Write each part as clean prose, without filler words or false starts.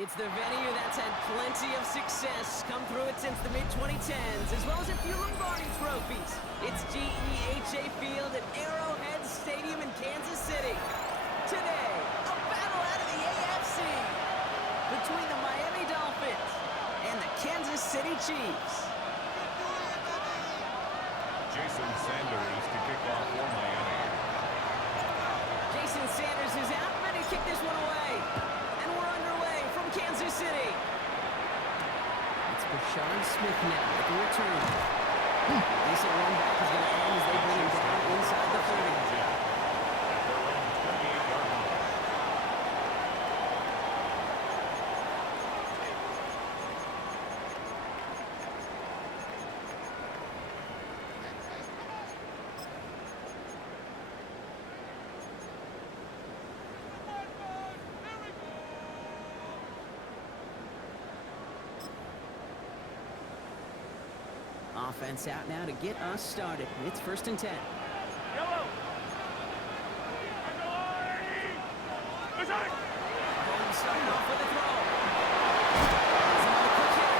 It's the venue that's had plenty of success come through it since the mid-2010s, as well as a few Lombardi trophies. It's GEHA Field at Arrowhead Stadium in Kansas City. Today, a battle out of the AFC between the Miami Dolphins and the Kansas City Chiefs. Jason Sanders to kick off for Miami. Jason Sanders is out, ready to kick this one away. And we're underway from Kansas City. It's Brashard Smith now at the return. Decent run back is going to end as they bring him down inside the 30. Offense out now to get us started. It's 1st and 10. Yellow. Holmes starting off with a throw. He's on the quick hit.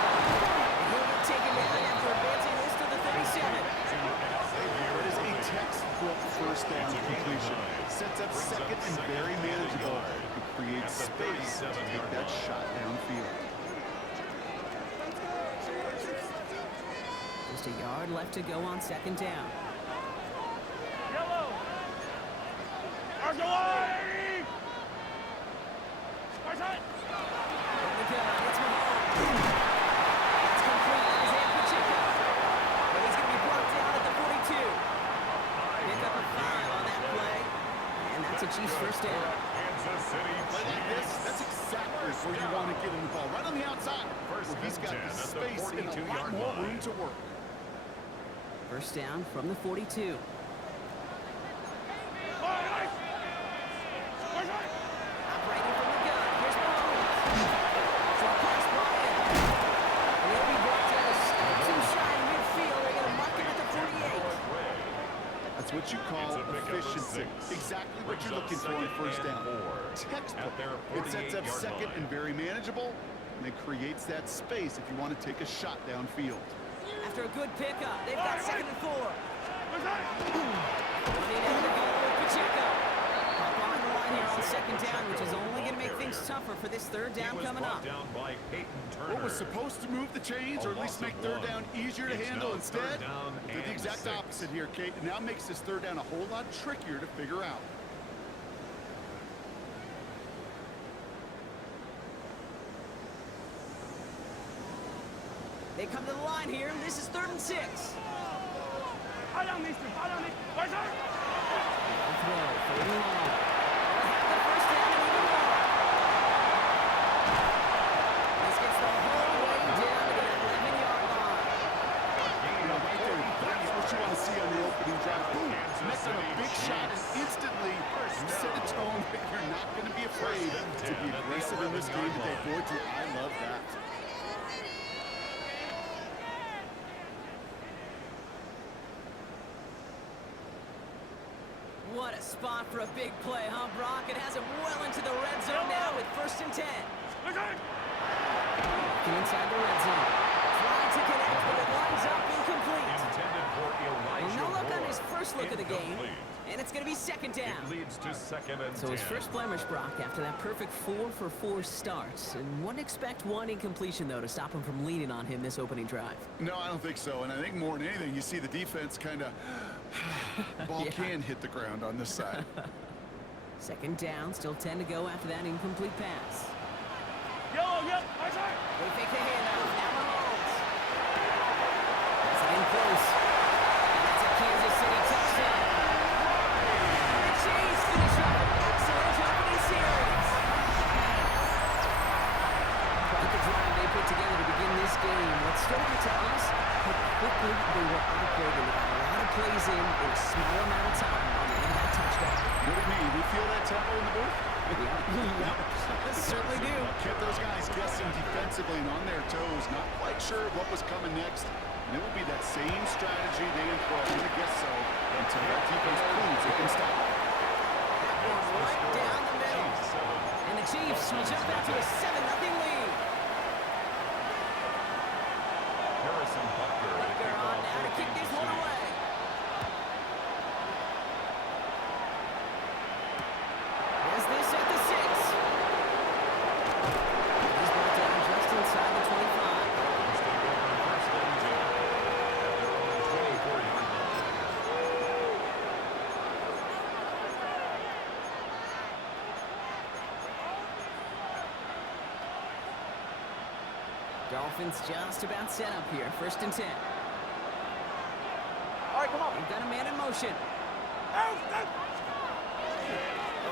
He'll be taken down after advancing this to the 37. It is a textbook first down completion. Sets up second and very manageable. It creates space to take that shot downfield. Just a yard left to go on 2nd down. Yellow. Argolari. Right. From the gun, it's Mahomes. It's complete. Isaiah Pacheco. But he's going to be brought down at the 42. Pick up a 5 on that play. And that's a Chiefs 1st down. Kansas City Play like this, that's exactly where you want to get him the ball. Right on the outside. Where he's got the space and a lot more room to work. 1st down from the 42. Operating from the gun. Here's Mahomes. Short pass Bryant. And he'll be brought down a step too shy in midfield. They're going to mark him at the 48. That's what you call efficiency. Exactly what you're looking for in 1st down. Textbook. It sets up second and very manageable, and it creates that space if you want to take a shot downfield. After a good pickup, they've got 2nd and 4. Running into the goal with Pacheco. Up on the line here on 2nd down, which is only going to make things tougher for this 3rd down coming up. Down by What was supposed to move the chains, or at least make 3rd down easier to handle instead, did the exact opposite here, Kate. It now makes this 3rd down a whole lot trickier to figure out. They come to the line here. This is 3rd and 6. Throw, 30 long. The 1st down and even more. This gets the whole way down to the 11-yard line. Right there, that's what you want to see on the opening drive. Boom, connect on a big shot, and instantly you set a tone that you're not going to be afraid to be aggressive in this game today. Boy, do I love that. What a spot for a big play, huh, Brock? It has him well into the red zone now with 1st and 10. Walking inside the red zone. Trying to connect, but it winds up incomplete. Well, no luck on his first look of the game, and it's going to be 2nd down. It leads to 2nd and 10. So his first blemish, Brock, after that perfect 4-for-4 start. And wouldn't expect one incompletion, though, to stop him from leaning on him this opening drive. No, I don't think so. And I think more than anything, you see the defense kind of ball can hit the ground on this side. 2nd down, still 10 to go after that incomplete pass. Yep. They fake the handoff. Now Mahomes. That's it in close. And that's a Kansas City touchdown. The Chiefs finish off an excellent opening series. Quite the drive they put together to begin this game. What stood out to us, how quickly they were operating. They got a lot of plays in a small amount of time on the end of that touchdown. What do you mean? We feel that tempo in the booth? Yeah, certainly do. Kept those guys guessing defensively and on their toes, not quite sure what was coming next. And it will be that same strategy they employ, I'm going to guess so, until that defense proves it can stop it. That one right down the middle. And the Chiefs will jump out to a 7-0 lead. Dolphins just about set up here. 1st and 10. All right, come on. They've got a man in motion. Out.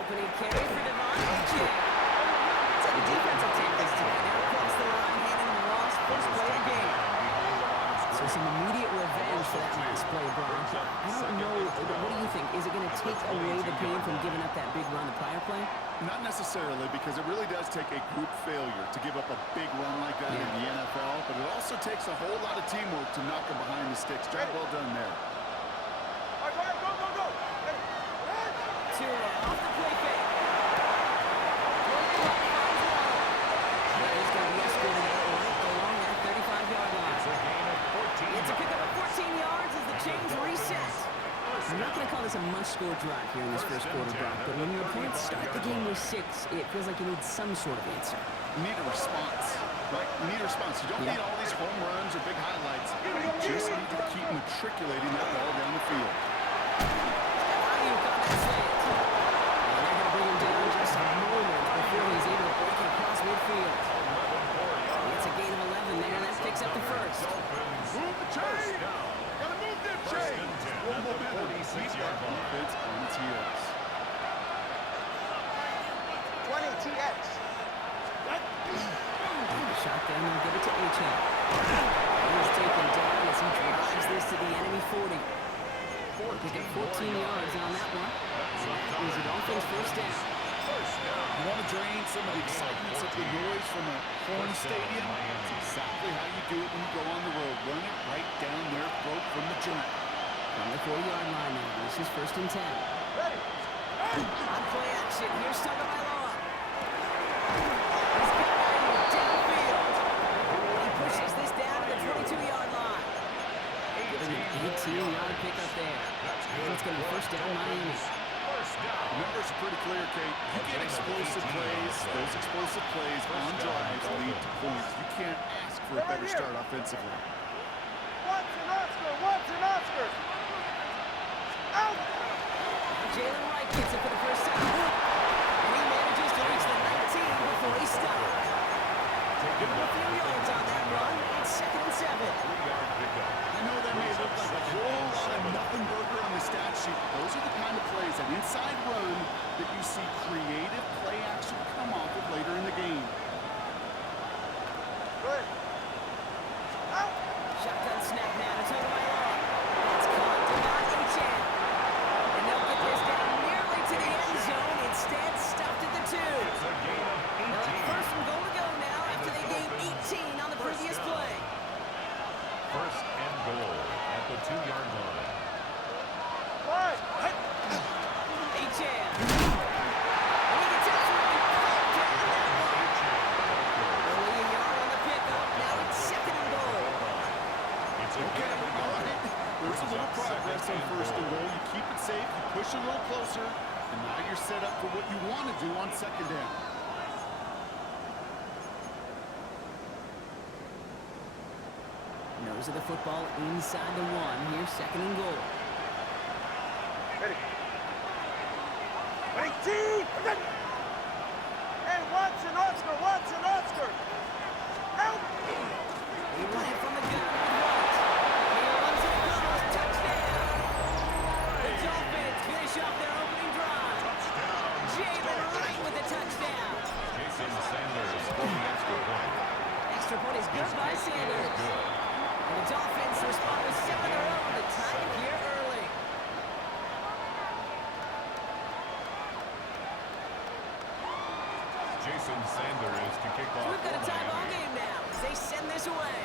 Opening carry for Devon. It's a defensive tackle time. Now across the line, handing him the loss. First play of the game. So some immediate revenge for that last play, Brian. I don't know. What do you think? Is it going to take away the pain from giving up that big run the prior play? Not necessarily, because it really does take a group failure to give up a big run like that in the NFL, but it also takes a whole lot of teamwork to knock them behind the sticks. Job well done there. All right, go. Off the play fake. He's going to be escorted out right along that 35-yard line. It's a pickup of 14 yards as the chains reset. I'm not going to call this a must-score drive here in this first quarter, Brock, but when your opponents start the game with 6, it feels like you need some sort of answer. You need a response, right? You need a response. You don't need all these home runs or big highlights. You just need to keep matriculating that ball down the field. You've got that slant. And they're going to bring him down just a moment before he's able to break it across midfield. It's a gain of 11 there. That picks up the first. Move the chain! Gotta move them chain! One momentum. Keep that defense on its heels. 20 TX. Shotgun, they'll give it to H.A. He's taken down as he drives this to the enemy 40. They get 14 yards on that one. And that is a Dolphins first down. You want to drain some of the excitement, some of the noise from a home stadium? That's exactly how you do it when you go on the road. Run it right down their throat from the jump. From the 40-yard line now, this is 1st and 10. Ready. On play action, here's Tagovailoa. He's got it downfield. He pushes this down to the 22-yard line. Giving an 18-yard pickup there. And it's going to be first down Miami. Numbers are pretty clear, Kate. You get explosive plays. Those explosive plays on drives lead to points. You can't ask for a better start offensively. Watson, Oscar. Out. Jalen Wright gets it for the first time. And he manages to reach the 19 before he stops. Give him a few yards on that run. It's 2nd and 7. I know that may look like a whole lot of nothing burger on the stat sheet. Those are the kind of plays, that inside run, that you see creative play action come off of later in the game. Good. Out. Shotgun snap now to Tagovailoa. It's caught by H.A. And they'll get this down nearly to the end zone. Instead, stuffed at the 2. They'll have 1st and goal to go now after they gained 18 on the previous play. 1st and goal at the 2-yard line. Right. H.A. And he gets absolutely pumped down that one. Only a yard on the pickup. Now it's 2nd and goal. Okay, all right. There's a little progress on 1st and goal. You keep it safe, you push a little closer, and now you're set up for what you want to do on 2nd down. Nose of the football inside the 1. Here's 2nd and goal. Ready. 18. And Watson, Oscar. Out. He ran from the gun with White. He runs it across. Touchdown. The Dolphins finish off their opening drive. Jalen Wright with the touchdown. Jason Sanders for the extra point. Extra point is good by Sanders. And the Dolphins respond with 7 of their own to tie it here early. Jason Sanders to kick off. We've got a for tie ball Miami. game now as they send this away.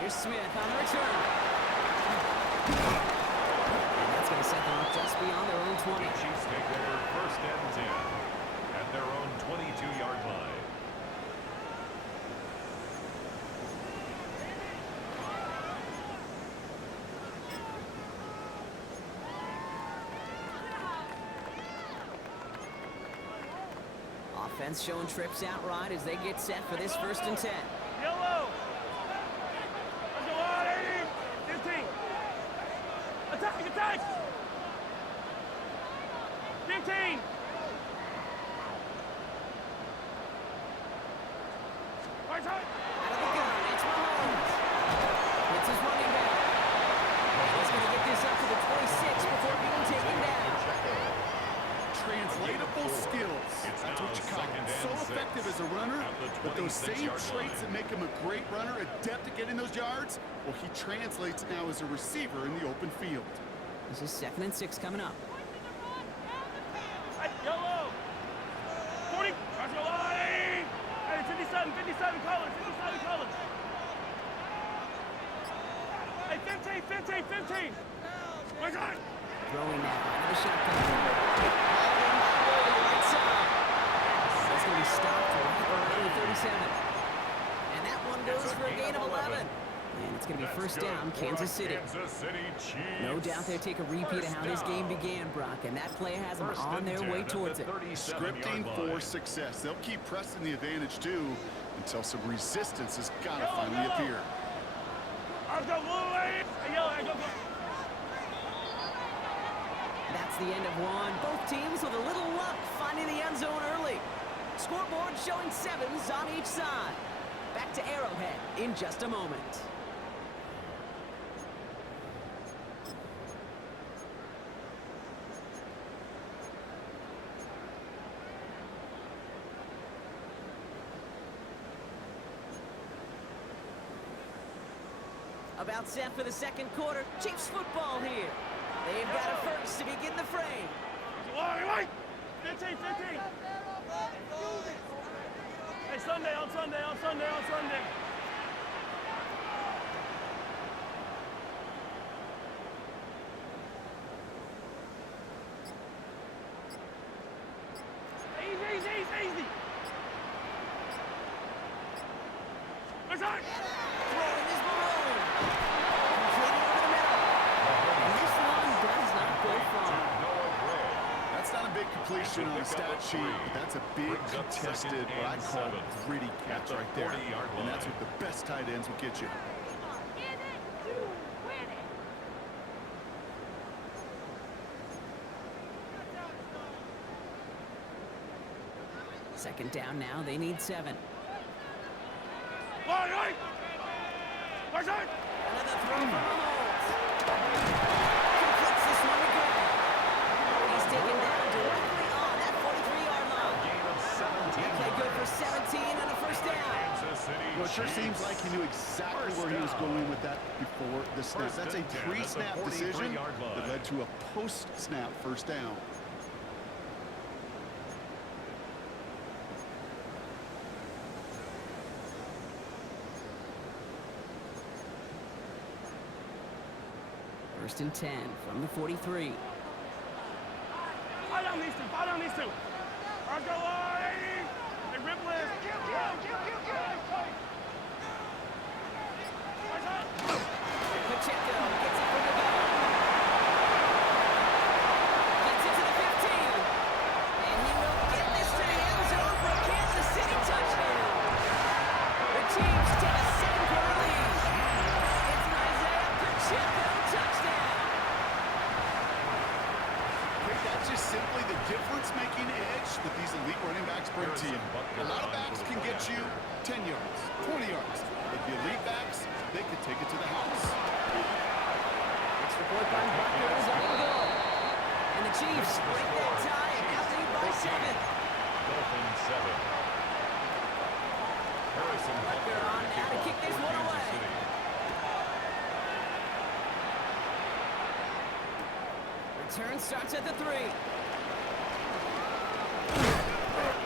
Here's Smith on the return. And that's going to set them up just beyond their own 20. Chiefs take over 1st and 10 at their own 22-yard line. Offense showing trips outright as they get set for this 1st and 10. Yellow. Let's go on, 18. 15. Attack. 15. Out of the gun, it's Mahomes. It's his running back. And he's going to get this up to the 26 before being taken down. Translatable skills. That's what you call him. So effective as a runner, but those same traits that make him a great runner, adept at getting those yards, well, he translates now as a receiver in the open field. This is 2nd and 6 coming up. Yellow. 40. Cross your line. Hey, 57 colors. 57 colors. Hey, 15. My God. Throwing that out of the shotgun. Right side. That's going to be stopped around the 37. And that one goes for a gain of 11. And it's going to be first down, Kansas City. No doubt they'll take a repeat of how this game began, Brock, and that play has them on their way towards it. Scripting for success. They'll keep pressing the advantage, too, until some resistance has got to finally appear. That's the end of one. Both teams with a little luck finding the end zone early. Scoreboard showing 7s on each side. Back to Arrowhead in just a moment. About set for the second quarter. Chiefs football here. They've got a first to begin the frame. 15. Hey, Sunday. Easy. Throwing is Malone. Completed over the middle. And this one does not go far. That's not a big completion on the stat sheet, but that's a big contested, what I call gritty catch right there. And that's what the best tight ends will get you. Second down now, they need 7. Another throw from Mahomes. Completes this one again. He's taken down directly on that 43-yard line. He played good for 17 and a first down. Well, it sure seems like he knew exactly where he was going with that before the snap. That's a pre-snap decision that led to a post-snap first down. First and 10 from the 43. Fire down these two. Let's go, line. Hey, rip list. Pacheco gets it from the back. Gets it to the 15. And he will get this to the end zone for a Kansas City touchdown. The Chiefs take a 7-quarter lead. It's an Isaiah Pacheco touchdown. That's just simply the difference-making edge that these elite running backs bring to you. A lot of backs can get you 10 yards, 20 yards. But the elite backs, they can take it to the house. Extra point by Butker is on the goal. And the Chiefs break that tie and now lead by 7. Dolphins 7. Harrison Butker on now to kick this one away. Return starts at the 3.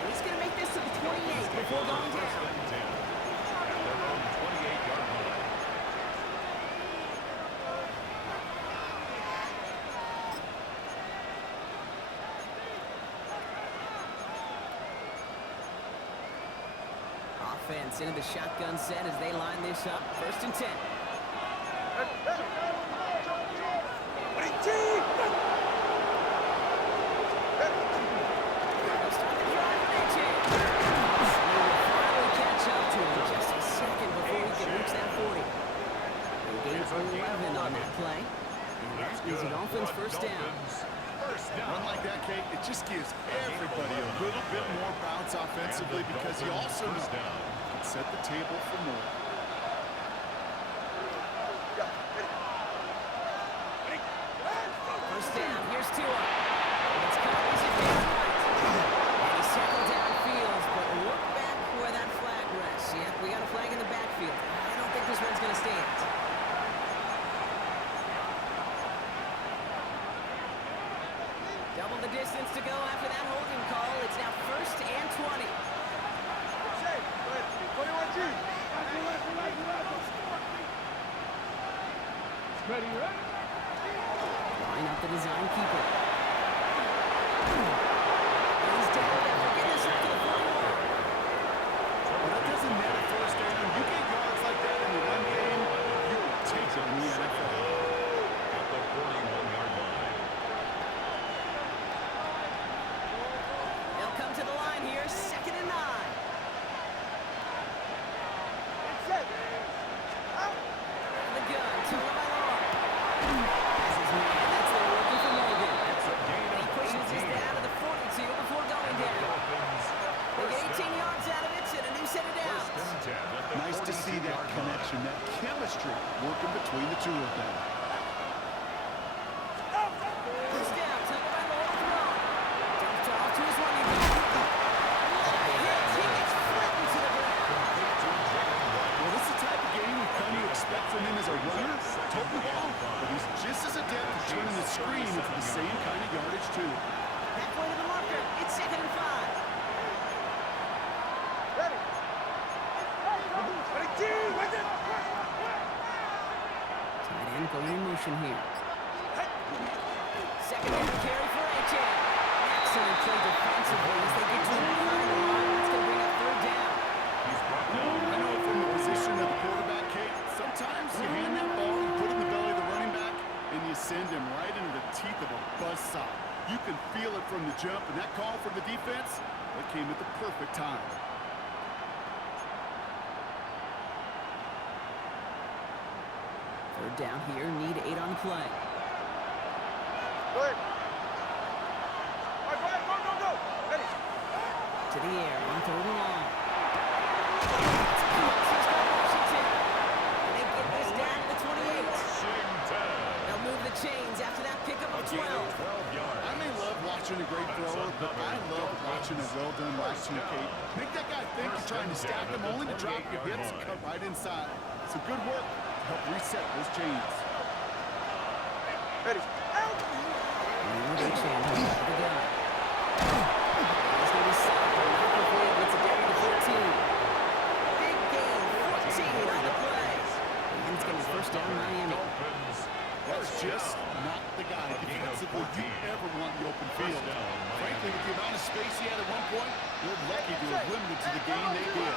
He's going to make this to the 28 before going down. At their own 28-yard line. Offense into the shotgun set as they line this up. First and 10. Just a second before he can reach that 40. They gain 11 on that play. And that is the Dolphins' first down. Run like that, Kate, it just gives everybody a little bit more bounce offensively because you also know and set the table for more. First down, here's Tua. It's caught, he's in down right. And he's circled downfield, but look back where that flag rests. Yep, we got a flag in the backfield. I don't think this one's going to stand. Double the distance to go after that holding call. It's now 1st and 20. Ready, ready? Line up the design keeper. He's down. They're getting this up to the 41. Well, that doesn't matter first down. You get yards like that in the run game, you will take it in the NFL. At the 41-yard line. They'll come to the line here, 2nd and 9. The gun, Tua by Law. This is man, that's the rookie from Morgan. He pushes this down to the 42 before going down. They get 18 yards out of it and a new set of downs. Nice to see that connection, that chemistry working between the two of them. First down, Tucker by Law throw. Dumped off to his running back. He gets flattened to the ground. Well, this is the type of game we've come to expect from him as a runner, total ball, but he's just as adept at turning the screen into the same kind of yardage, too. Halfway to the marker, it's 2nd and 5. Tight end going in motion here. Second down carry for AJ. Excellent play defensively as they get to the behind the line. That's going to bring up 3rd down. I know from the position of the quarterback, Kate, sometimes you hand that ball, you put it in the belly of the running back, and you send him right into the teeth of a buzzsaw. You can feel it from the jump, and that call from the defense, that came at the perfect time. Third down here, need 8 on the play. To the air on 3rd and long. It's Pitts, he's got Washington. And they get this down to the 28. They'll move the chains after that pickup of 12. I may love watching a great thrower, but I love watching a well-done route to Kate. Make that guy think you're trying to stack him, only to drop your hips and cut right inside. Some good work to help reset those chains. Moving the chains out of the gun. He's going to be stopped, and not before he gets it down to 14. Big gain, 14 on the play. And it's going to be 1st down Miami. That's just not the guy defensively you ever want in the open field. Frankly, with the amount of space he had at one point, they're lucky to have limited to the game they did.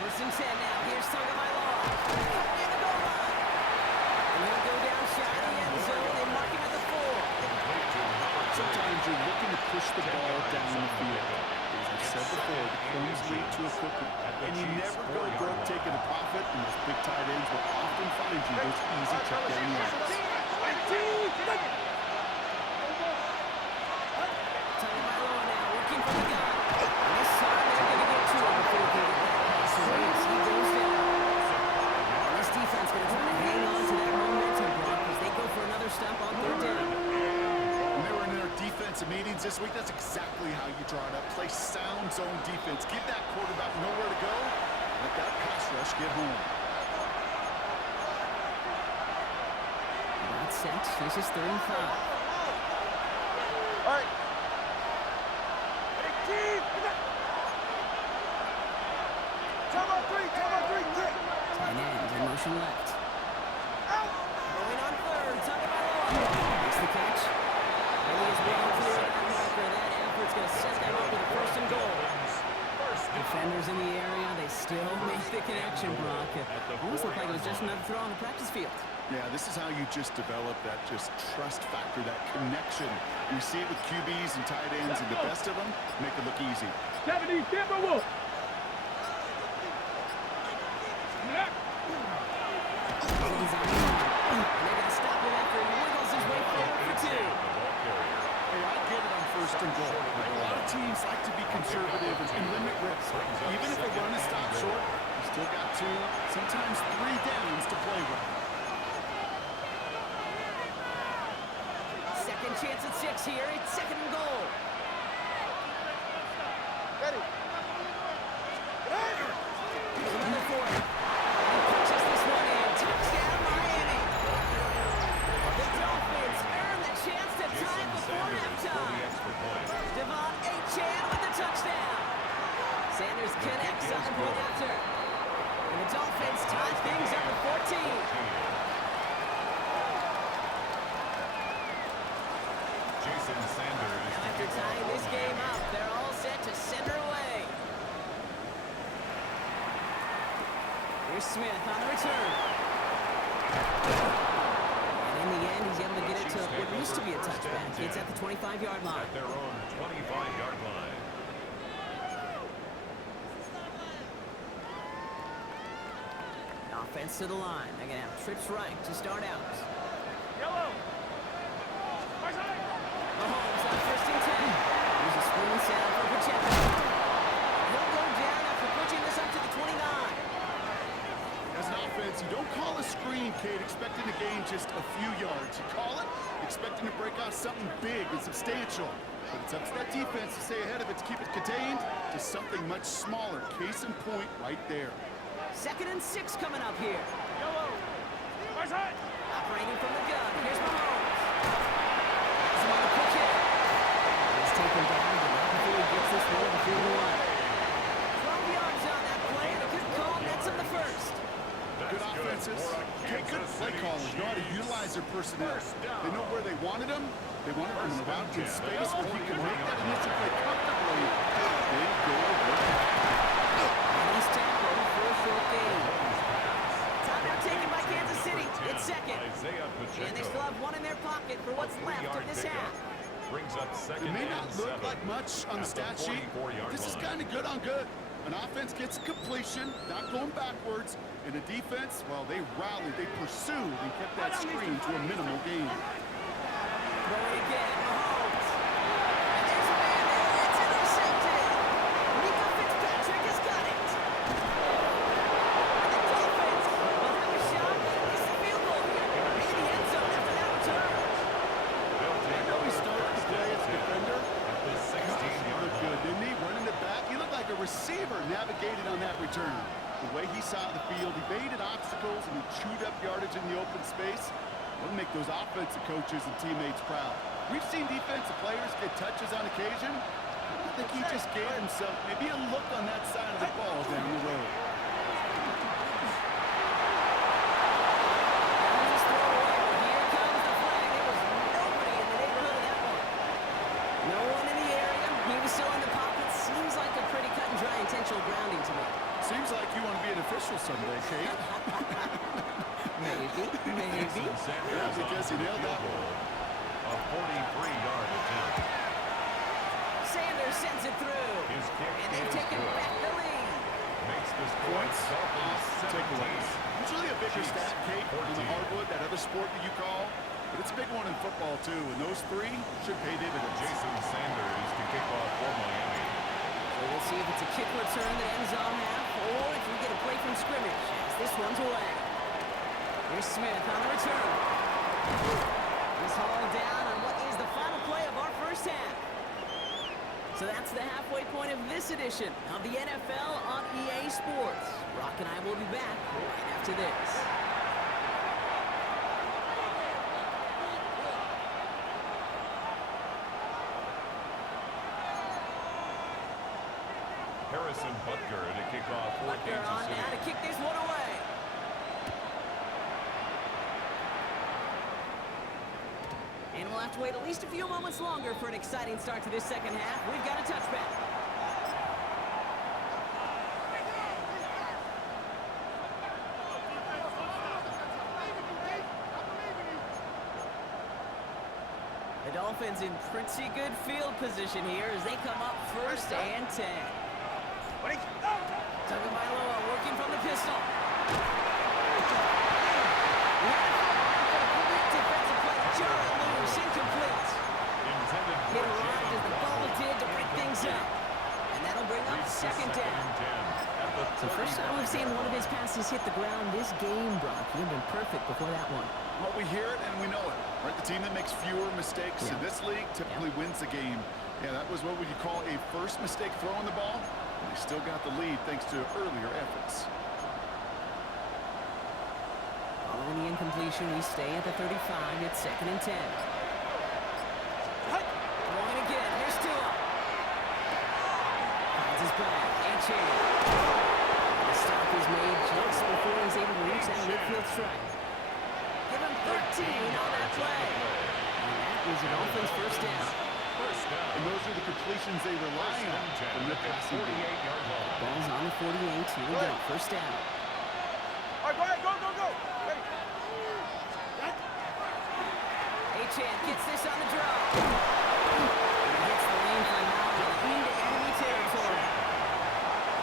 1st and 10 now. Here's Tonga by Law. In the goal line. And he'll go down shy of the end zone. They mark him at the 4. Sometimes you're looking to push the ball down the field. As I said before, the crumbs lead to a cookie. And you never go broke taking a profit, and those big tight ends will often find you those easy check down yards. Tonga by Law now, working for the gun. And this time they're going to get to him before he can get that pass away as he goes down. And this defense going to try to hang on to that momentum block as they go for another stop on 3rd down. When they were in their defensive meetings this week, that's exactly how you draw it up. Play sound zone defense. Give that quarterback nowhere to go. Let that pass rush get home. That's set. This is 3rd and 5. Tight end in motion left. Going on 3rd. Tucker by Law. Makes the catch. And he is well clear of that marker. That effort's going to set them up with a 1st and goal. Defenders in the area, they still make the connection, Brock. Almost looked like it was just another throw on the practice field. Yeah, this is how you just develop that just trust factor, that connection. You see it with QBs and tight ends, and the best of them make it look easy. 70, Timberwolf. And they're going to stop him after he wiggles his way forward for 2. Hey, I get it on 1st and goal. A lot of teams like to be conservative and limit risk. Even if a run is 2, sometimes 3 downs to play with. Second chance at 6 here. It's 2nd and goal. Ready. Another 4. He punches this one in. Touchdown, Miami. The Dolphins earn the chance to tie before halftime. Devon Achane with the touchdown. Sanders connects on the point after. And the Dolphins tie things up at 14. Jason Sanders. Now after tying this game up, they're all set to send her away. Here's Smith on the return. And in the end, he's able to get it to what used to be a touchback. It's at the 25-yard line. At their own 25-yard line. Offense to the line. They're going to have trips right to start out. Yellow. Far side. Mahomes on 1st and 10. Here's a screen sound for Pacheco. He'll go down after pushing this up to the 29. As an offense, you don't call a screen, Kate, expecting to gain just a few yards. You call it expecting to break out something big and substantial. But it's up to that defense to stay ahead of it, to keep it contained to something much smaller. Case in point right there. 2nd and 6 coming up here. Yellow. Far side. Operating from the gun. Here's Mahomes. Has him on the quick hit. He's taken down, but not before he gets this one to the field line. 12 yards on that play, and a good call nets him the first. Good offenses, good play callers, know how to utilize their personnel. They know where they wanted them. They wanted them in the route in space where he can make that initial play comfortably. They go And he's tackled for a short gain. Timeout taken by Kansas City. It's 2nd. And they still have one in their pocket for what's left of this half. Brings up 2nd It may not and look 7 like much on the stat sheet. This is kind of good on good. An offense gets completion, not going backwards. And the defense, well, they rallied, they pursued, and kept that screen to a minimal gain. Throwing again, Mahomes. And there's a man there. It's intercepted. Nico Fitzpatrick has got it. And the Dolphins will have a shot at this field goal here in the end zone after that return. I know he started the play as a defender. at the 16-yard Looked good, didn't he? Running it back. He looked like a receiver navigated on that return. The way he saw the field, he evaded obstacles and he chewed up yardage in the open space. That'll make those offensive coaches and teammates proud. We've seen defensive players get touches on occasion. I think he just gave himself maybe a look on that side of the ball down the road. That was a throwaway, but here comes the flag. There was nobody in the neighborhood of that one. No one in the area. He was still in the pocket. Seems like a pretty cut and dry intentional grounding to me. Seems like you want to be an official someday, Kate. Maybe. Yeah, because he nailed that one. A 43-yard attempt. Sanders sends it through. His kick And they've is taken good. back the lead. Makes this point Points Dolphins off takeaways. 17. Usually a bigger Chiefs, stat, Kate, on the 14. hardwood, that other sport that you call. But it's a big one in football, too. And those 3 should pay dividends. Jason Sanders to kick off for Miami. So we'll see if it's a kick return that ends on half, or if we get a play from scrimmage as this one's away. Here's Smith on the return. He's hauled down on what is the final play of our first half. So that's the halfway point of this edition of the NFL on EA Sports. Brock and I will be back right after this. Harrison Butker to kick off for Butker on Kansas now City. to kick this one away. And we'll have to wait at least a few moments longer for an exciting start to this second half. We've got a touchback. The Dolphins in pretty good field position here as they come up 1st and 10. Tagovailoa working from the pistol. Defensive play, Jarrett loose, incomplete. Intended for It arrived as the Jalen ball Waddle. did to break things up. And that'll bring up 2nd down. At the So First time we've seen one of his passes hit the ground this game, Brock. You've been perfect before that one. Well, we hear it and we know it, right? The team that makes fewer mistakes in this league typically wins the game. Yeah, that was what would you call a first mistake throwing the ball. And they still got the lead thanks to earlier efforts. Following the incompletion, we stay at the 35. It's 2nd and 10. Throwing again. Here's Tua. Finds his back. A-Chain. The stop is made just before he's able to reach that midfield strike. Give him 13 on that play. And that is a Dolphins first down. And those are the completions they rely on from the passing game. Ball's on the 48. Here we go. First down. All right, go ahead, go. Ready. A-Chan gets this on the draw. And hits the lane for a mile into enemy territory.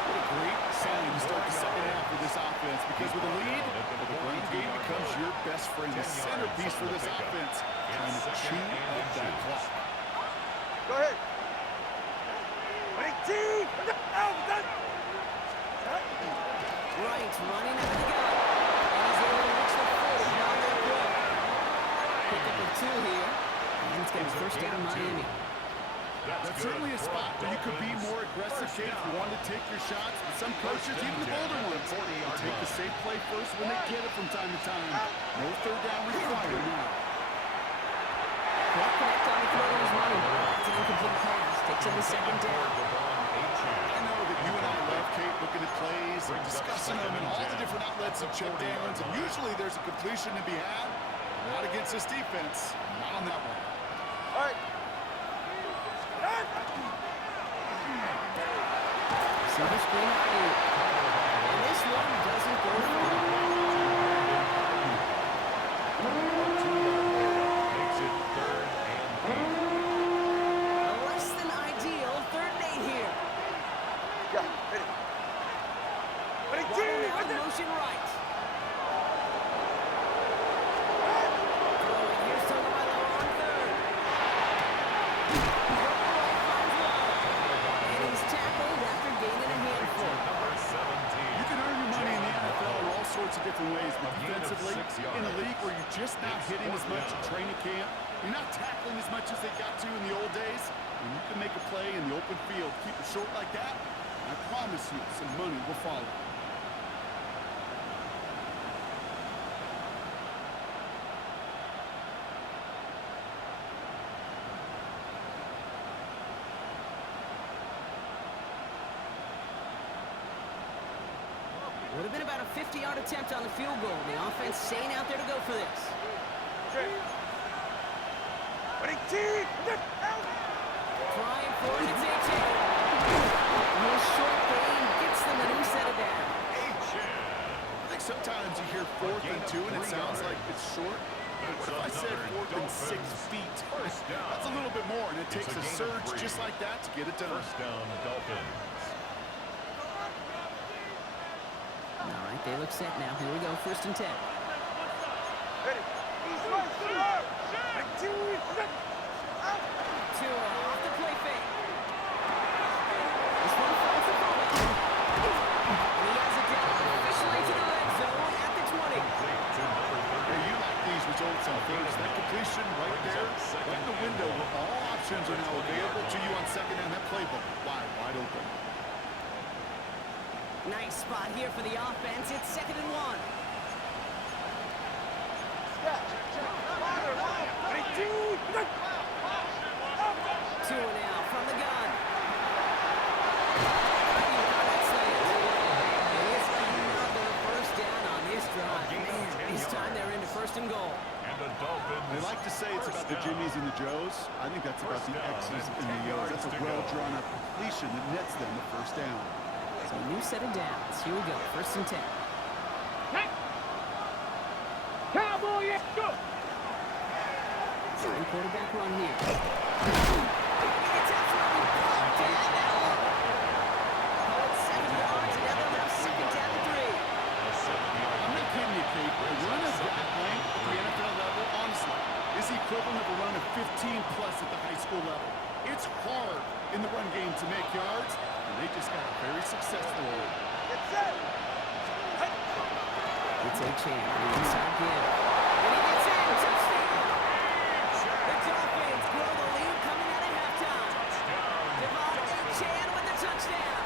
What a great sign to start the second half of this offense, because with a lead, the running game becomes your best friend, the centerpiece for this offense, trying to chew up that clock. Go ahead. Ready, two. Right, running out of the gun. And he's able to reach the 40 on that play. Pick up a 2 here. And it's going to be first down Miami. That's certainly a spot where you could be more aggressive, Kate, if you want to take your shots. But some coaches, even the bolder ones, will take the safe play first when they get it from time to time. No third down required now. Can't connect on the throw to his running back. It's an incomplete pass. Takes him to 2nd down. I know that you and I love, Kate, looking at plays and discussing them and all the different outlets of check downs. And usually there's a completion to be had. Not against this defense. Not on that one. All right. Silver screen alley-oop. And this one doesn't go through. Makes it 3rd and 8. A less than ideal 3rd and 8 here. Yeah, ready. Ready, Ball two. now motion right. Throwing. Here's Tagovailoa on 3rd. And he's tackled after gaining a handful. Number 17. You can earn your money in the NFL in all sorts of different ways, but defensively, in a league where you're just not hitting as much at training camp, you're not tackling as much as they got to in the old days, and you can make a play in the open field, keep it short like that, I promise you some money will follow. Would have been about a 50-yard attempt on the field goal. The offense staying out there to go for this. Ready, two. Trying for it. It's A-Chain. His short game gets them a new set of down. I think sometimes you hear 4th and 2 and it sounds like it's short. But what if I said 4th and 6 feet? That's a little bit more, and it takes a surge just like that to get it done. First down, Dolphins. All right, they look set now. Here we go, 1st and 10. Ready. Ready, two. Tua off the play fake. This one finds the ball. And he has it down officially to the red zone at the 20. Hey, you like these results on first. That completion right there, right in the window where all options are now available to you on 2nd down. That playbook wide open. Nice spot here for the offense. It's 2nd and 1. Ready, two. Tua now from the gun. It's another first down on this drive. Man, this time they're into 1st and goal. And the Dolphins. They like to say it's about the Jimmies and the Joes. I think that's about the X's and the O's. That's a well-drawn-up completion that nets them the 1st down. So a new set of downs. Here we go, 1st and 10. Cowboy, go. Trying quarterback run here. It's absolutely pumped in. Oh, it's 7 yards, and now they'll have 2nd down and 3. I'm not kidding you, Kate. A run of that length at the NFL level, honestly, is the equivalent of a run of 15-plus at the high school level. It's hard in the run game to make yards, and they just got a very successful one. Get set. It's A-Chain on the inside give. And he gets in. Touchdown! The Dolphins grow the lead coming out of halftime. Devon A-Chain with the touchdown.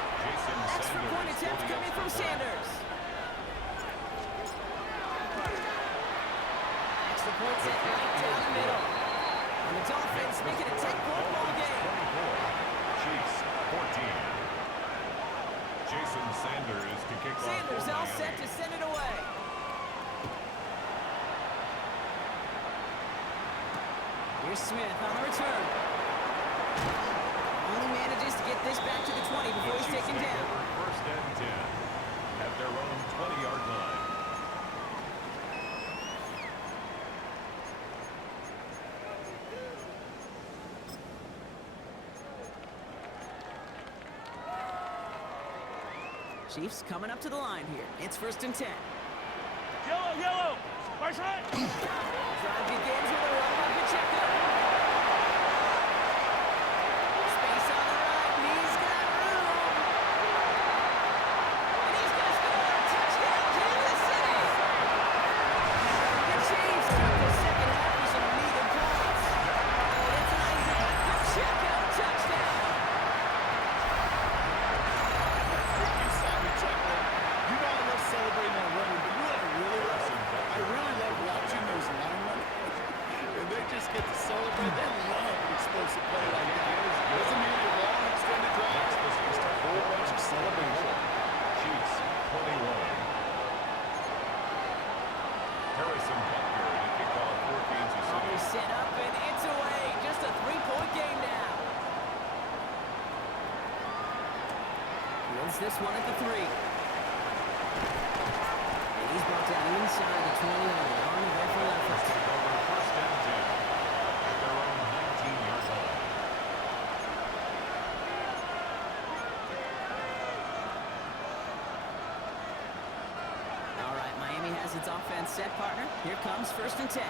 Extra point attempt coming from Sanders. Extra point set right down the middle. And the Dolphins make it a 10-point ball game. Chiefs 14. Jason Sanders to kick off. Sanders all set to send it away. Here's Smith on the return. Only manages to get this back to the 20 before he's taken down. First and 10 at their own 20-yard line. Chiefs coming up to the line here. It's first and 10. Yellow, yellow. Right side. Drive begins with a run by Pacheco. Space on the right, and he's got room. And he's going to score. Touchdown, Kansas City. The Chiefs keep the second half with some needed points. It's an Isaiah Pacheco touchdown. You know I love celebrating on running, but you know what I really love? I really love watching those linemen. And they just get to celebrate. They love an explosive play like that. Doesn't mean they're long, extended drives. It's just a whole bunch of celebration. Chiefs 21. Harrison Butker to kick off for Kansas City. He's set up, and it's away. Just a 3-point game now. Wins this one at the 3. And he's brought down inside the 20 on the rifle effort. Take over first and 10 at their own 19-yard line. All right, Miami has its offense set, partner. Here comes first and 10.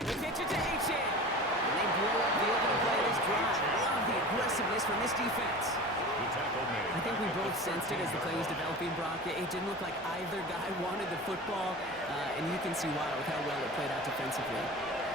The pitch it to A-Chain. And they blow up the open play of this drive. Love the aggressiveness from this defense. The tackle made. I think we both sensed it as the play was developing, Brock. It didn't look like either guy wanted the football, and you can see why with how well it played out defensively.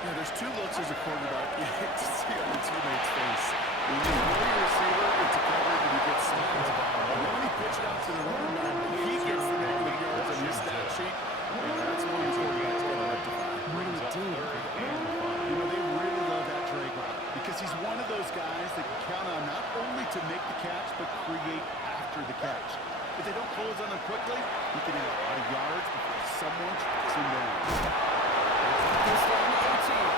Yeah, there's two looks as a quarterback. You hate to see on your teammate's face. When you know your receiver, it's a coverage and he gets snapped. And then when he pitched out to the running back, he gets the negative yards on his stat sheet. Yeah, that's one of the quarterbacks going to rectify. What do we do? You know, they really love that Drake route because he's one of those guys that can count on not only to make the catch, but create after the catch. If they don't close on him quickly, he can add a lot of yards before someone tracks him down. He's down to A-Chain.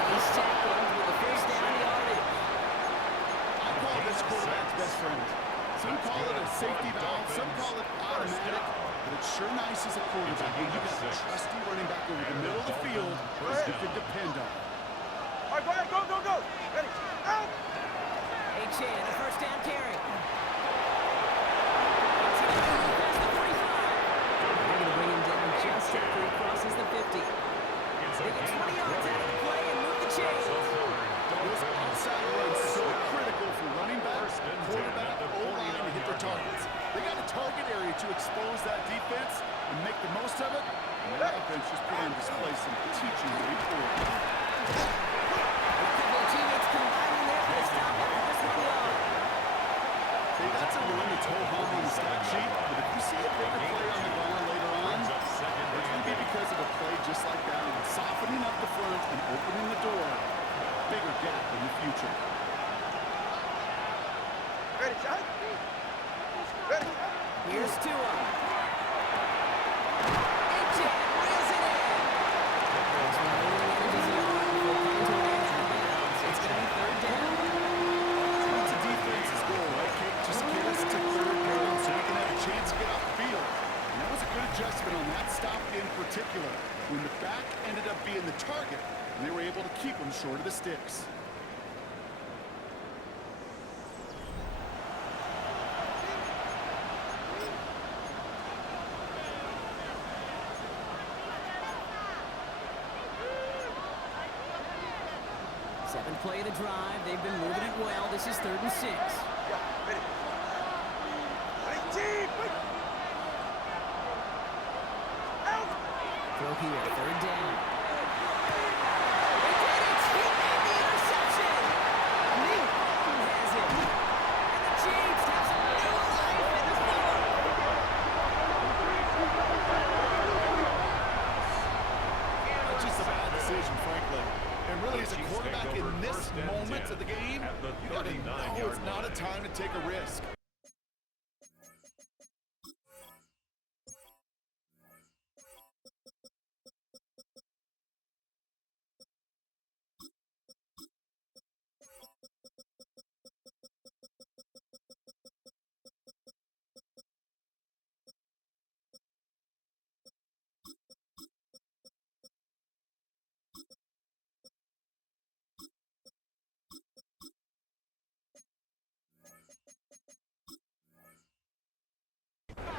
And he's tackled with the first down yardage. I call this quarterback's best friend. Some call it a safety valve, some call it automatic, but it's sure nice as a quarterback when you got a trusty running back over the middle of the field you can depend on. All right, go ahead, go, go, go. Ready, out. A-Chain, the first down carry. Past the 45. They're going to bring him down just after he crosses the 50. They get 20 yards out of the play and move the chains. Those outside runs so critical for running back, quarterback, O-line to hit their targets. They got a target area to expose that defense and make the most of it. And that offense just put on display some teaching to be forward. A couple of teammates combining there for the stop after this one low. That's a run that's ho-hum on the stat sheet, but if you see a bigger play on the ground later on, it's going to be because of a play just like that, and softening up the front and opening the door, bigger gap in the future. Ready, shot. Ready. Here's Tua. A-Chain reels it in. That's one of the energies he on before coming to an end out of bounds. It's going to be third down. That's a defense's goal, right, Kate? Just get us to third down so we can have a chance to get off the field. And that was a good adjustment on that stop in particular, when the back ended up being the target, and they were able to keep him short of the sticks. Seventh play of the drive. They've been moving it well. This is 3rd and 6. Yeah, ready. throw here, third down. He did it! He made the interception! Nick Bolton has it. And the Chiefs have some new life in the fourth. That's just a bad decision, frankly. And really, as a quarterback in this moment of the game, you gotta know it's not a time to take a risk.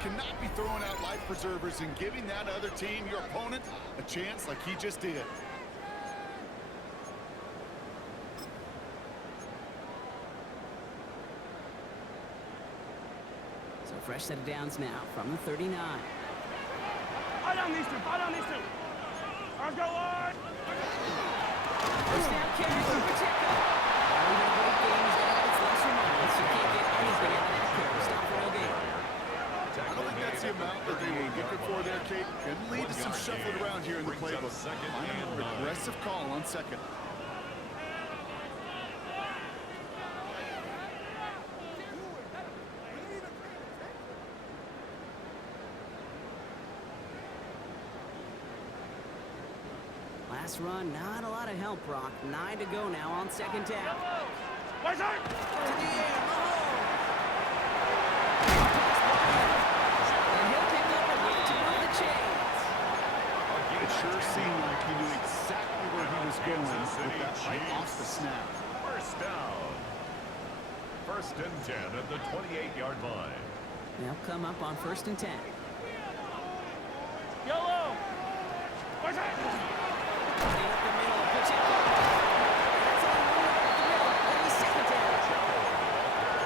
Cannot be throwing out life preservers and giving that other team, your opponent, a chance like he just did. So fresh set of downs now from the 39. Ball down these two. Ball down these two. Let's go, Lord. First down carry for Pacheco. Even a great game, he's got its lesser moments. You can't get anything out of that carry. Stop for no gain. I don't think that's the amount that they were looking for there, Kate. Can lead to some shuffling around here in the playbook. Find a more aggressive call on second. Last run, not a lot of help, Brock. 9 to go now on second down. Where's that? To the air, Mahomes. And he'll pick up a hit to move the chains. It sure seemed like he knew exactly where he was going with that right off the snap. First down. First and 10 at the 28-yard line. They'll come up on first and 10. Yellow. Where's that? Running up the middle, Pacheco. That's only 1 yard up the middle. That'll be second down.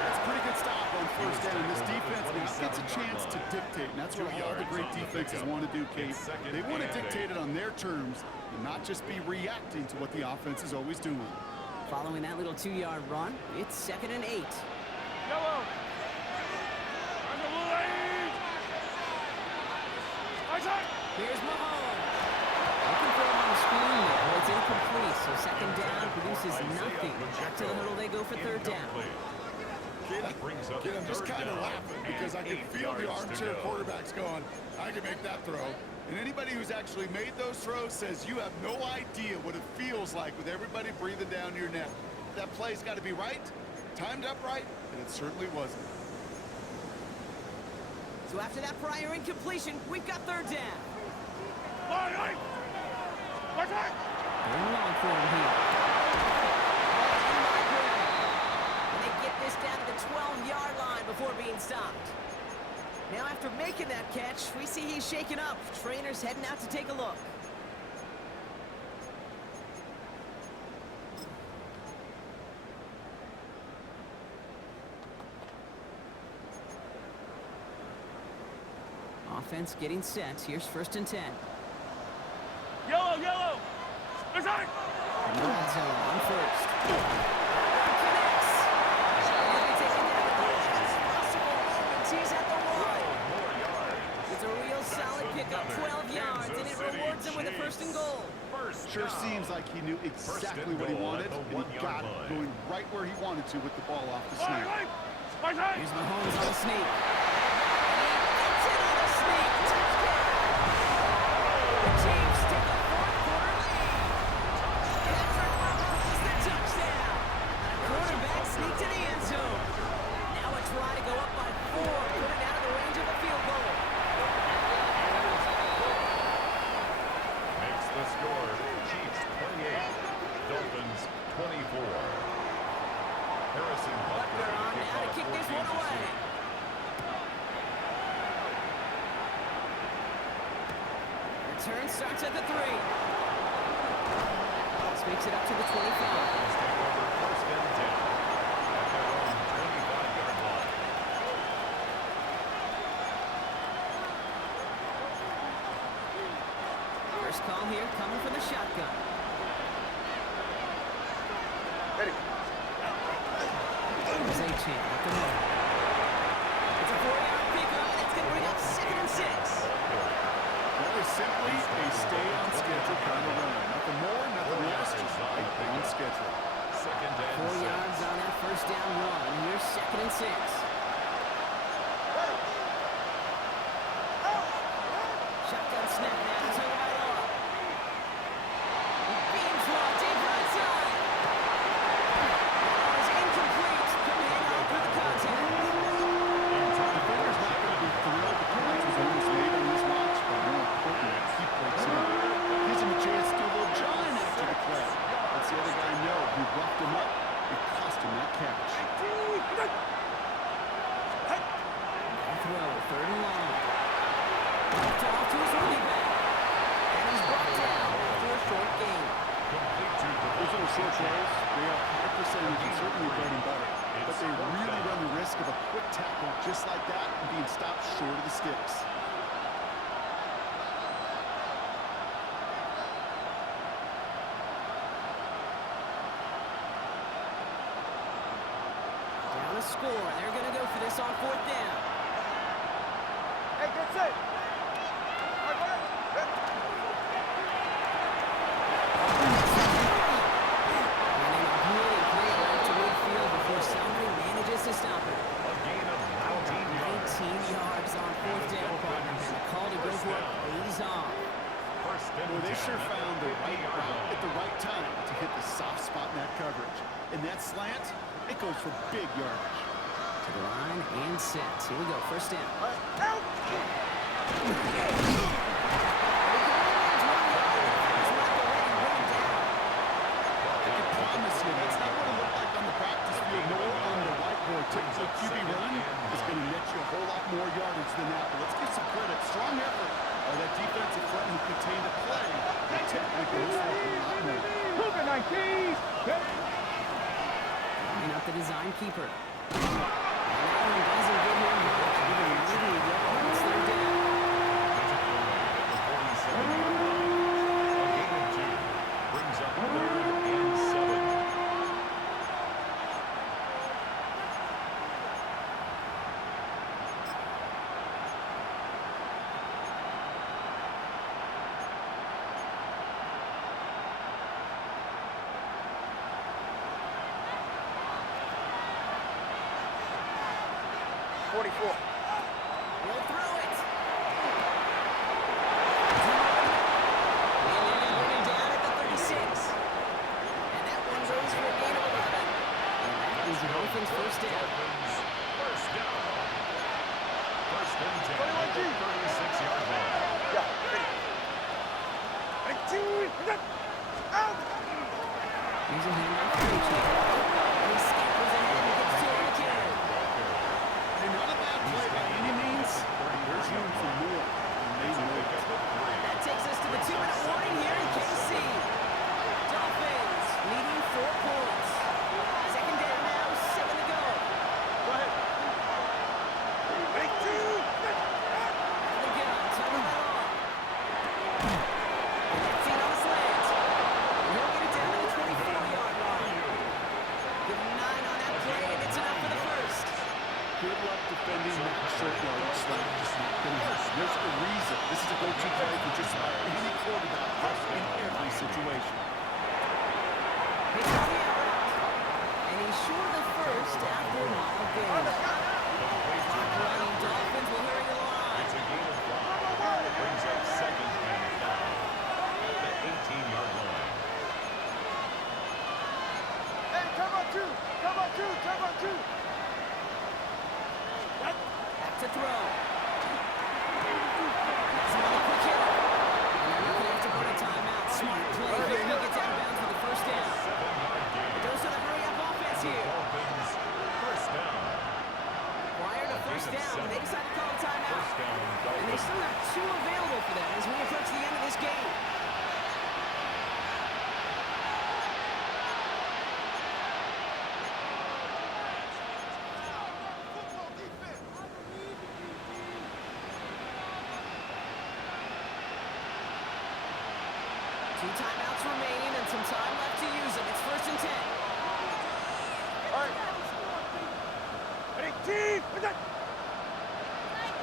That's a pretty good stop on first down. This defense now gets a chance to dictate, and that's what all the great defenses want to do, Kate. They want to dictate it on their terms and not just be reacting to what the offense is always doing. Following that little 2-yard run, it's second and 8. Yellow. Let's go, Blue Lane. Where's that? Here's Mahomes. Looking for him on the screen there, but it's incomplete, so second down produces nothing. Back to the huddle they go for third down. Kid, I'm just kind of laughing because I can feel the armchair quarterbacks going, I can make that throw. And anybody who's actually made those throws says you have no idea what it feels like with everybody breathing down your neck. That play's got to be right, timed up right, and it certainly wasn't. So after that prior incompletion, we've got third down. Line. Where's that? They're long for him here. And they get this down to the 12-yard line before being stopped. Now after making that catch, we see he's shaken up. Trainer's heading out to take a look. Offense getting set. Here's first and 10. Yellow. Where's that? In the red zone on first. Connects. He'll be taking that at the last possible moment. He's at the 1. It's a real solid pickup, 12 yards, and it rewards him with a first and goal. Sure seems like he knew exactly what he wanted, and he got it, going right where he wanted to with the ball off the snap. Where's that? Here's Mahomes on the sneak. Gets it on the sneak. Touchdown. The Chiefs take a fourth-quarter lead. Patrick Mahomes the touchdown. And a quarterback sneak to the end zone. Now a try to go up by 4, put it out of the range of a field goal. Makes the score Chiefs 28, Dolphins 24. Harrison Butler on now to kick this one away. Return starts at the 3. This makes it up to the 25. First and 10 at their own 25-yard line. First call here coming from the shotgun. Ready. There's a chance at the moment. It's a 4-yard pickup, and it's going to bring up 2nd and 6. Well, it's simply a stay on schedule kind of run. Nothing more, nothing less, just right on schedule. 4 yards on that first down run. Here's 2nd and 6. Shotgun snap now. Turn right on. Beams one. Deep right side. Ball is incomplete. Couldn't hang on through the contact. The defender's not going to be thrilled. The catch was almost made on this watch, but more importantly, he breaks it up. Gives him a chance to do a little jawing after the play. Lets the other guy know he roughed him up. It cost him that catch. Throw, 3rd and long. Off to his running back. And he's brought down after a short gain. Those little short throws, they are high percentage and certainly bread and butter. But they really run the risk of a quick tackle just like that and being stopped short of the sticks. Down a score. They're going to go for this on 4th down. Hey, get set. Running a really great left to midfield before somebody manages to stop it. A gain of 19 yards on 4th down, partner. And the call to go for it pays off. Well, they sure found the right route at the right time to hit the soft spot in that coverage. And that slant, it goes for big yardage. To the line and set. Here we go. First down. Out. I can promise you, that's not what it looked like on the practice field nor on the whiteboard. Typical QB run is going to net you a whole lot more yardage than that. But let's give some credit. Strong effort by that defensive front who contained the play. That technically goes for a whole lot more. Line up the design keeper. And that one doesn't give him much. Even 90 yards. They're down. A gain of 2 brings up 3rd and 7. He'll throw it. And they're going to bring him down at the 36. And that one goes for a gain of 11. And that is the Dolphins' first down. First down. 1st and 10 at the 36-yard line. Here's a handoff to Richie. And he scampers ahead and gets 2 on the carry. And not a bad play by any means. There's room for more. And they know it. That takes us to the 2-minute warning here in KC. Dolphins leading 4 points. 2nd down now, 7 to go. Go ahead. Out of the gun, turn him right on. And that's it on the slant. And he'll get it down to the 24-yard line. Give him 9 on that play, and it's enough for the first. Good luck defending that short yardage slant. Just not going to happen. There's a reason. This is a go-to play for just about any quarterback in every situation. He's on the out route. And he's short of the first after a wild game. Clock running, Dolphins will hurry the line. It's a gain of 5. Brings up 2nd and 5 at the 18-yard line. Hey, come on, 2. Back to throw. That's another quick hit. And they're not going to have to go to timeout. Smart play here. He gets out of bounds for the first down. 7-yard gain. It goes to the hurry-up offense here. Dolphins first down. Prior to first down, they decide to call a timeout. First down, And they Dolphins. still have 2 available for them as we approach the end of this game. 2 timeouts remaining and some time left to use them. It's 1st and 10. All right. Ready, team! Attack!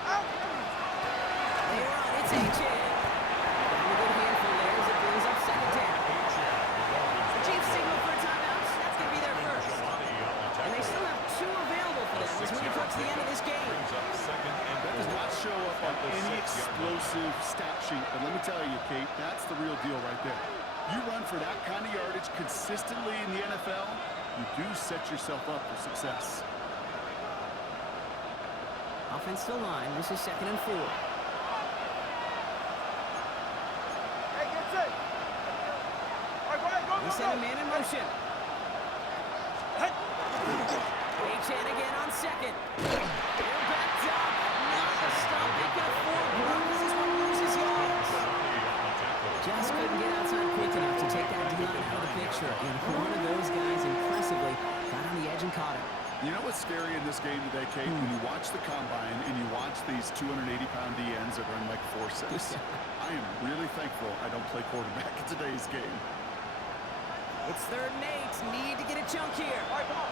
Out. They run. It's A.J. Got a good handful there as it brings up 2nd down. The Chiefs signal for a timeout. That's going to be their first. And they still have 2 available for them as we approach the end of this game. That does not show up on any explosive stat sheet, but let me tell you, Kate, that's the real deal right there. You run for that kind of yardage consistently in the NFL, you do set yourself up for success. Offensive line. This is 2nd and 4. Hey, get set. All right, go ahead, go, They go, send a go. man in motion. Achane again on 2nd. They're backed up. Not a stop. They can afford Brock as this one loses yards. Just couldn't get outside quick enough to take that D-line out of the picture. And one of those guys impressively got on the edge and caught him. You know what's scary in this game today, Kate? When you watch the combine and you watch these 280-pound DNs that run like 4.6. I am really thankful I don't play quarterback in today's game. It's 3rd and 8. Need to get a chunk here. All right, come on.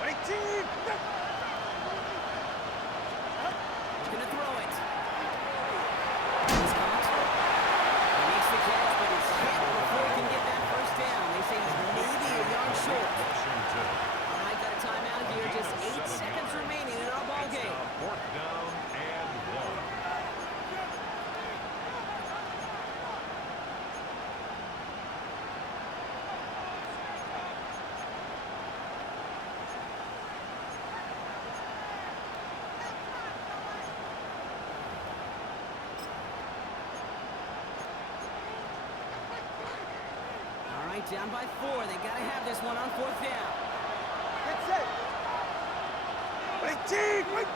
Ready, team! Attack! He's going to throw it. He's caught. He makes the catch, but it's hit before he can get that 1st down. They say he's maybe a yard short. All right, got a timeout here. Just 8 seconds remaining in our ball game. 4th down and 1. All right, down by 4. They got to have this one on 4th down. Get set. Ready, team! Wait!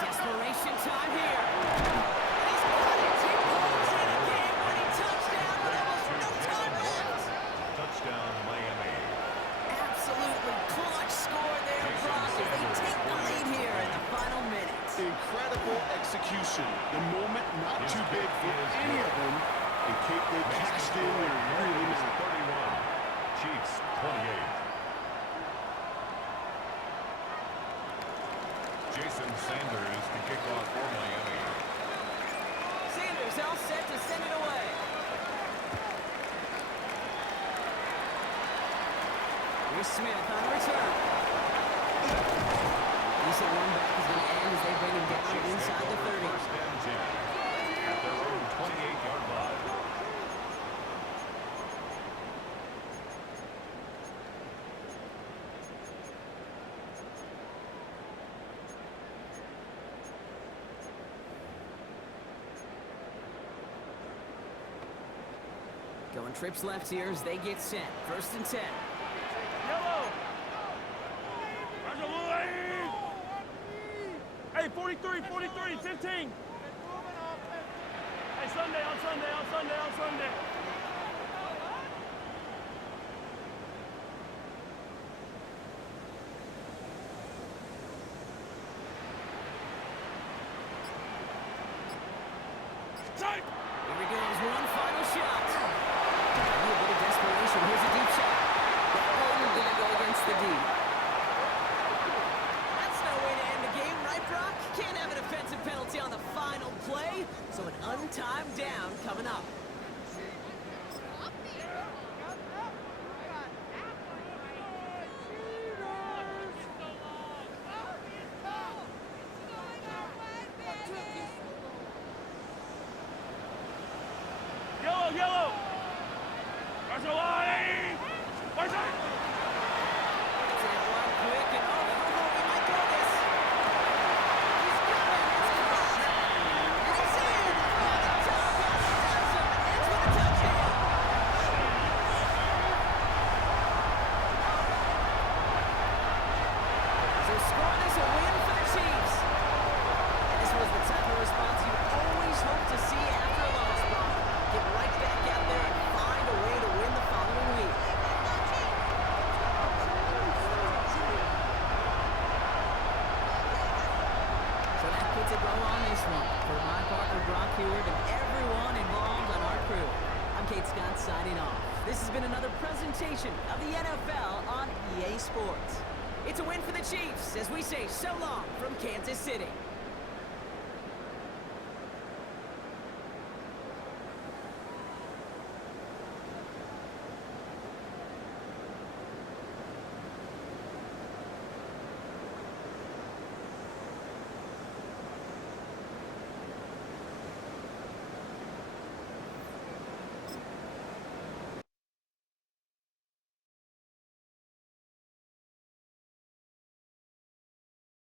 Desperation time here. And he's got it. He pulls in a game-winning touchdown with almost no time left. Touchdown, Miami. Absolutely clutch score there, Brock, as they take the lead here in the final minutes. Incredible execution. The moment not too big for any of them. And Kate, they cashed in there really It's nice. 31. Chiefs 28. Jason Sanders to kick off for Miami. Sanders all set to send it away. Here's Smith on return. Decent run back is going to end as they bring him down inside the 30. 1st and 10 at their own 28-yard line. Going trips left here as they get set. 1st and 10. Yellow! Roger, Louis! Hey, 43, 43, 15! Hey, Sunday, on Sunday, on Sunday, on Sunday! Time! Here he goes, one final shot. Maybe a bit of desperation. Here's a deep shot. That one gonna go against the D. That's no way to end the game, right, Brock? Can't have an offensive penalty on the final play, so an untimed down coming up. Yellow, yellow! Roger, line! Scott signing off. This has been another presentation of the NFL on EA Sports. It's a win for the Chiefs as we say so long from Kansas City.